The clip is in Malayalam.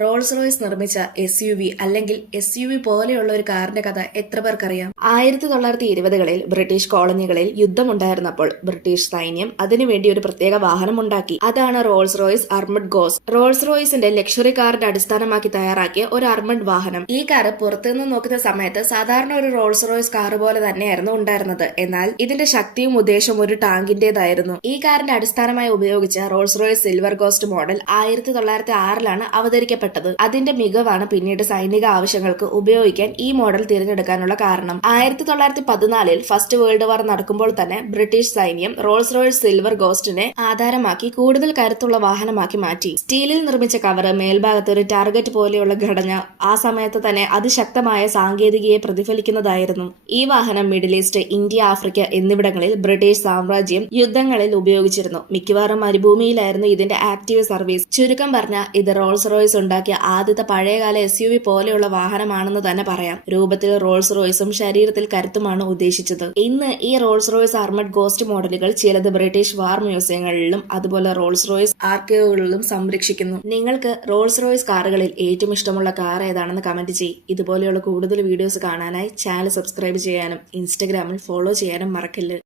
റോൾസ് റോയ്സ് നിർമ്മിച്ച SUV അല്ലെങ്കിൽ SUV പോലെയുള്ള ഒരു കാറിന്റെ കഥ എത്ര പേർക്കറിയാം? 1920കളിൽ ബ്രിട്ടീഷ് കോളനികളിൽ യുദ്ധമുണ്ടായിരുന്നപ്പോൾ ബ്രിട്ടീഷ് സൈന്യം അതിനുവേണ്ടി ഒരു പ്രത്യേക വാഹനം ഉണ്ടാക്കി. അതാണ് Rolls Royce armoured Ghost. Rolls റോയ്സിന്റെ ലക്ഷറി കാറിന്റെ അടിസ്ഥാനമാക്കി തയ്യാറാക്കിയ ഒരു അർമഡ് വാഹനം. ഈ കാർ പുറത്തുനിന്ന് നോക്കുന്ന സമയത്ത് സാധാരണ ഒരു റോൾസ് റോയ്സ് കാർ പോലെ തന്നെയായിരുന്നു ഉണ്ടായിരുന്നത്. എന്നാൽ ഇതിന്റെ ശക്തിയും ഉദ്ദേശവും ഒരു ടാങ്കിന്റേതായിരുന്നു. ഈ കാറിന്റെ അടിസ്ഥാനമായി ഉപയോഗിച്ച Rolls Royce Silver Ghost model 1906ലാണ് അവതരിക്കപ്പെട്ടത്. അതിന്റെ മികവാണ് പിന്നീട് സൈനിക ആവശ്യങ്ങൾക്ക് ഉപയോഗിക്കാൻ ഈ മോഡൽ തിരഞ്ഞെടുക്കാനുള്ള കാരണം. 1914ൽ ഫസ്റ്റ് വേൾഡ് വാർ നടക്കുമ്പോൾ തന്നെ ബ്രിട്ടീഷ് സൈന്യം റോൾസ് റോയ്സ് സിൽവർ ഗോസ്റ്റിനെ ആധാരമാക്കി കൂടുതൽ കരുത്തുള്ള വാഹനമാക്കി മാറ്റി. സ്റ്റീലിൽ നിർമ്മിച്ച കവറ്, മേൽഭാഗത്ത് ഒരു ടാർഗറ്റ് പോലെയുള്ള ഘടന ആ സമയത്ത് തന്നെ അതിശക്തമായ സാങ്കേതികയെ പ്രതിഫലിക്കുന്നതായിരുന്നു. ഈ വാഹനം മിഡിൽ ഈസ്റ്റ്, ഇന്ത്യ, ആഫ്രിക്ക എന്നിവിടങ്ങളിൽ ബ്രിട്ടീഷ് സാമ്രാജ്യം യുദ്ധങ്ങളിൽ ഉപയോഗിച്ചിരുന്നു. മിക്കവാറും മരുഭൂമിയിലായിരുന്നു ഇതിന്റെ ആക്റ്റീവ് സർവീസ്. ചുരുക്കം പറഞ്ഞാൽ ഇത് റോൾസ് റോയ്സ് ഉണ്ടാക്കിയ ആദ്യത്തെ പഴയകാല SUV പോലെയുള്ള വാഹനമാണെന്ന് തന്നെ പറയാം. രൂപത്തിൽ റോൾസ് റോയ്സും ശരീരത്തിൽ കരുത്തുമാണ് ഉദ്ദേശിച്ചത്. ഇന്ന് ഈ റോൾസ് റോയ്സ് അർമഡ് ഗോസ്റ്റ് മോഡലുകൾ ചിലത് ബ്രിട്ടീഷ് വാർ മ്യൂസിയങ്ങളിലും അതുപോലെ റോൾസ് റോയ്സ് ആർക്കൈവുകളിലും സംരക്ഷിക്കുന്നു. നിങ്ങൾക്ക് റോൾസ് റോയ്സ് കാറുകളിൽ ഏറ്റവും ഇഷ്ടമുള്ള കാർ ഏതാണെന്ന് കമന്റ് ചെയ്യ്. ഇതുപോലെയുള്ള കൂടുതൽ വീഡിയോസ് കാണാനായി ചാനൽ സബ്സ്ക്രൈബ് ചെയ്യാനും ഇൻസ്റ്റഗ്രാമിൽ ഫോളോ ചെയ്യാനും മറക്കല്ല്.